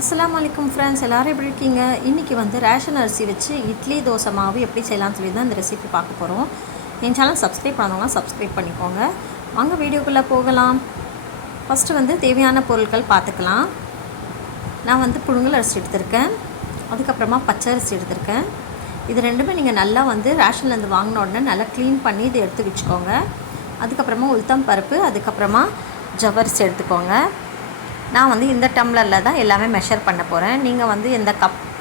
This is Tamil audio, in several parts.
அஸ்ஸலாமு அலைக்கும் ஃப்ரெண்ட்ஸ், எல்லோரும் எப்படி இருக்கீங்க? இன்றைக்கி வந்து ரேஷன் அரிசி வச்சு இட்லி தோசை மாவு எப்படி செய்யலாம்னு சொல்லி தான் இந்த ரெசிபி பார்க்க போகிறோம். என் சேனல் சப்ஸ்கிரைப் பண்ணவங்க சப்ஸ்கிரைப் பண்ணிக்கோங்க. வாங்க வீடியோக்குள்ளே போகலாம். ஃபஸ்ட்டு வந்து தேவையான பொருட்கள் பார்த்துக்கலாம். நான் வந்து புழுங்கல் அரிசி எடுத்திருக்கேன், அதுக்கப்புறமா பச்சை அரிசி எடுத்திருக்கேன். இது ரெண்டுமே நீங்கள் நல்லா வந்து ரேஷன்லேருந்து வாங்கின உடனே நல்லா க்ளீன் பண்ணி இதை எடுத்து வச்சுக்கோங்க. அதுக்கப்புறமா உளுத்தம் பருப்பு, அதுக்கப்புறமா ஜவ்வரிசி எடுத்துக்கோங்க. நான் வந்து இந்த டம்ளரில் தான் எல்லாமே மெஷர் பண்ண போகிறேன். நீங்கள் வந்து எந்த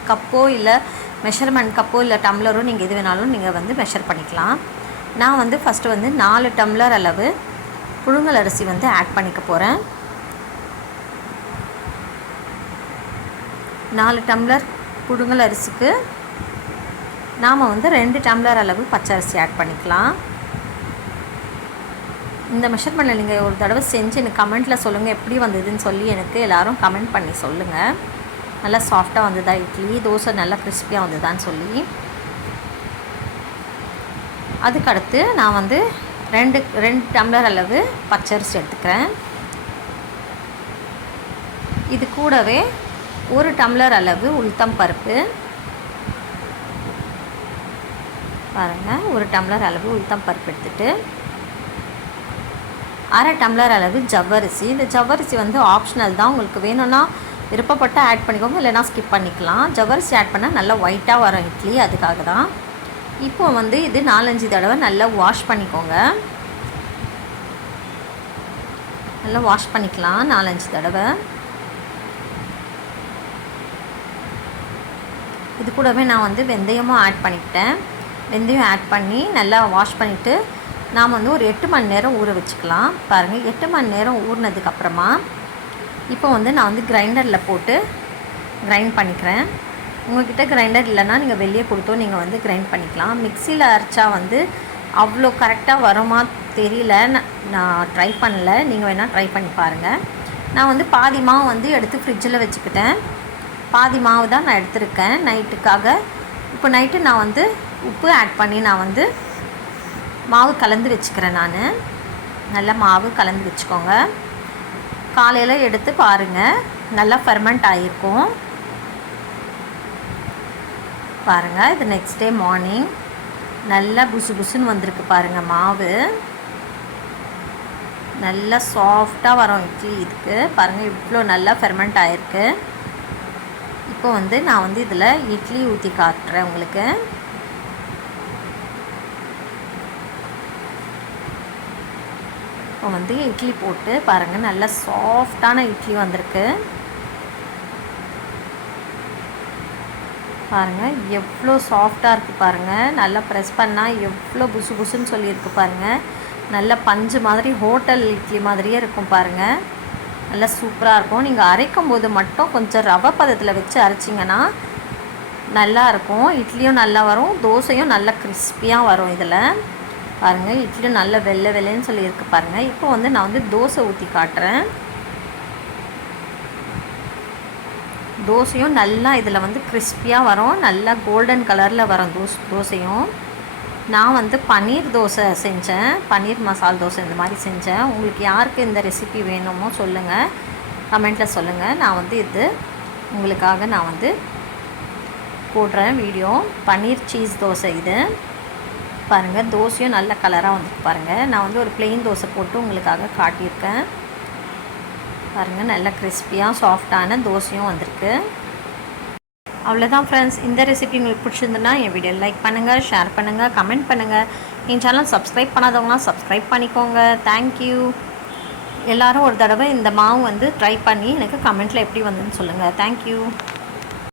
கப்போ இல்லை மெஷர்மெண்ட் கப்போ இல்லை டம்ளரோ நீங்கள் எது வேணாலும் நீங்கள் வந்து மெஷர் பண்ணிக்கலாம். நான் வந்து ஃபஸ்ட்டு வந்து 4 டம்ளர் அளவு புழுங்கல் அரிசி வந்து ஆட் பண்ணிக்க போகிறேன். 4 டம்ளர் புழுங்கல் அரிசிக்கு நாம் வந்து 2 டம்ளர் அளவு பச்சை அரிசி ஆட் பண்ணிக்கலாம். இந்த மெஷர்மெண்ட்டில் நீங்கள் ஒரு தடவை செஞ்சு எனக்கு கமெண்ட்டில் சொல்லுங்கள் எப்படி வந்ததுன்னு சொல்லி எனக்கு எல்லோரும் கமெண்ட் பண்ணி சொல்லுங்கள். நல்லா சாஃப்டாக வந்ததா இட்லி தோசை, நல்லா கிறிஸ்பியாக வந்ததான்னு சொல்லி. அதுக்கடுத்து நான் வந்து 2 டம்ளர் அளவு பச்சரிசி எடுத்துக்கிறேன். இது கூடவே 1 டம்ளர் அளவு உளுத்தம் பருப்பு பாருங்கள். 1 டம்ளர் அளவு உளுத்தம் பருப்பு எடுத்துகிட்டு 1/2 டம்ளர் அளவு ஜவ்வரிசி. இந்த ஜவ்வரிசி வந்து ஆப்ஷனல் தான், உங்களுக்கு வேணும்னா விருப்பப்பட்டு ஆட் பண்ணிக்கோங்க, இல்லைனா ஸ்கிப் பண்ணிக்கலாம். ஜவ்வரிசி ஆட் பண்ணால் நல்லா ஒயிட்டாக வரும் இட்லி, அதுக்காக தான். இப்போ வந்து இது 4-5 தடவை நல்லா வாஷ் பண்ணிக்கோங்க. நல்லா வாஷ் பண்ணிக்கலாம் 4-5 தடவை. இது கூடவே நான் வந்து வெந்தயமும் ஆட் பண்ணிக்கிட்டேன். வெந்தயம் ஆட் பண்ணி நல்லா வாஷ் பண்ணிவிட்டு நாம் வந்து ஒரு 8 மணி நேரம் ஊற வச்சுக்கலாம். பாருங்கள், 8 மணி நேரம் ஊறினதுக்கப்புறமா இப்போ வந்து நான் வந்து கிரைண்டரில் போட்டு கிரைண்ட் பண்ணிக்கிறேன். உங்கள்கிட்ட கிரைண்டர் இல்லைன்னா நீங்கள் வெளியே கொடுத்தோ நீங்கள் வந்து கிரைண்ட் பண்ணிக்கலாம். மிக்சியில் அரைச்சா வந்து அவ்வளோ கரெக்டாக வருமா தெரியல, நான் ட்ரை பண்ணல. நீங்கள் வேணால் ட்ரை பண்ணி பாருங்கள். நான் வந்து பாதி மாவு வந்து எடுத்து ஃப்ரிட்ஜில் வச்சுக்கிட்டேன். பாதி மாவு தான் நான் எடுத்திருக்கேன் நைட்டுக்காக. இப்போ நைட்டு நான் வந்து உப்பு ஆட் பண்ணி நான் வந்து மாவு கலந்து வச்சுக்கிறேன். நான் நல்லா மாவு கலந்து வச்சுக்கோங்க. காலையில் எடுத்து பாருங்கள், நல்லா ஃபெர்மெண்ட் ஆகிருக்கும். பாருங்கள், இது நெக்ஸ்ட் டே மார்னிங் நல்லா புசு புசுன்னு வந்திருக்கு பாருங்கள். மாவு நல்லா சாஃப்டாக வரும் இட்லி. இதுக்கு பாருங்கள் இவ்வளோ நல்லா ஃபெர்மெண்ட் ஆகிருக்கு. இப்போ வந்து நான் வந்து இதில் இட்லி ஊற்றி காட்டுறேன் உங்களுக்கு. இப்போ வந்து இட்லி போட்டு பாருங்கள், நல்லா சாஃப்டான இட்லி வந்திருக்கு. பாருங்கள் எவ்வளோ சாஃப்டாக இருக்குது பாருங்கள். நல்லா ப்ரெஸ் பண்ணால் எவ்வளோ புசு புசுன்னு சொல்லியிருக்கு பாருங்கள். நல்ல பஞ்சு மாதிரி ஹோட்டல் இட்லி மாதிரியே இருக்கும் பாருங்கள். நல்லா சூப்பராக இருக்கும். நீங்கள் அரைக்கும் போது மட்டும் கொஞ்சம் ரவை பதத்தில் வச்சு அரைச்சிங்கன்னா நல்லாயிருக்கும். இட்லியும் நல்லா வரும், தோசையும் நல்லா கிறிஸ்பியாக வரும். இதில் பாருங்கள் இட்லியும் நல்ல வெள்ளை வெள்ளைன்னு சொல்லியிருக்கு பாருங்கள். இப்போ வந்து நான் வந்து தோசை ஊற்றி காட்டுறேன். தோசையும் நல்லா இதில் வந்து கிறிஸ்பியாக வரும், நல்லா கோல்டன் கலரில் வரும் தோசையும். நான் வந்து பன்னீர் தோசை செஞ்சேன், பன்னீர் மசால் தோசை இந்த மாதிரி செஞ்சேன். உங்களுக்கு யாருக்கு இந்த ரெசிபி வேணுமோ சொல்லுங்கள், கமெண்ட்டில் சொல்லுங்கள். நான் வந்து இது உங்களுக்காக நான் வந்து போடுறேன் வீடியோ. பன்னீர் சீஸ் தோசை இது பாருங்கள். தோசையும் நல்ல கலராக வந்துருக்கு பாருங்கள். நான் வந்து ஒரு ப்ளெயின் தோசை போட்டு உங்களுக்காக காட்டியிருக்கேன். பாருங்கள் நல்லா கிறிஸ்பியாக சாஃப்டான தோசையும் வந்திருக்கு. அவ்வளோதான் ஃப்ரெண்ட்ஸ். இந்த ரெசிபி உங்களுக்கு பிடிச்சிருந்துன்னா என் வீடியோ லைக் பண்ணுங்கள், ஷேர் பண்ணுங்கள், கமெண்ட் பண்ணுங்கள். என் சேனல் சப்ஸ்கிரைப் பண்ணாதவங்களாம் சப்ஸ்கிரைப் பண்ணிக்கோங்க. தேங்க்யூ. எல்லோரும் ஒரு தடவை இந்த மாவு வந்து ட்ரை பண்ணி எனக்கு கமெண்ட்டில் எப்படி வந்துன்னு சொல்லுங்கள். தேங்க்யூ.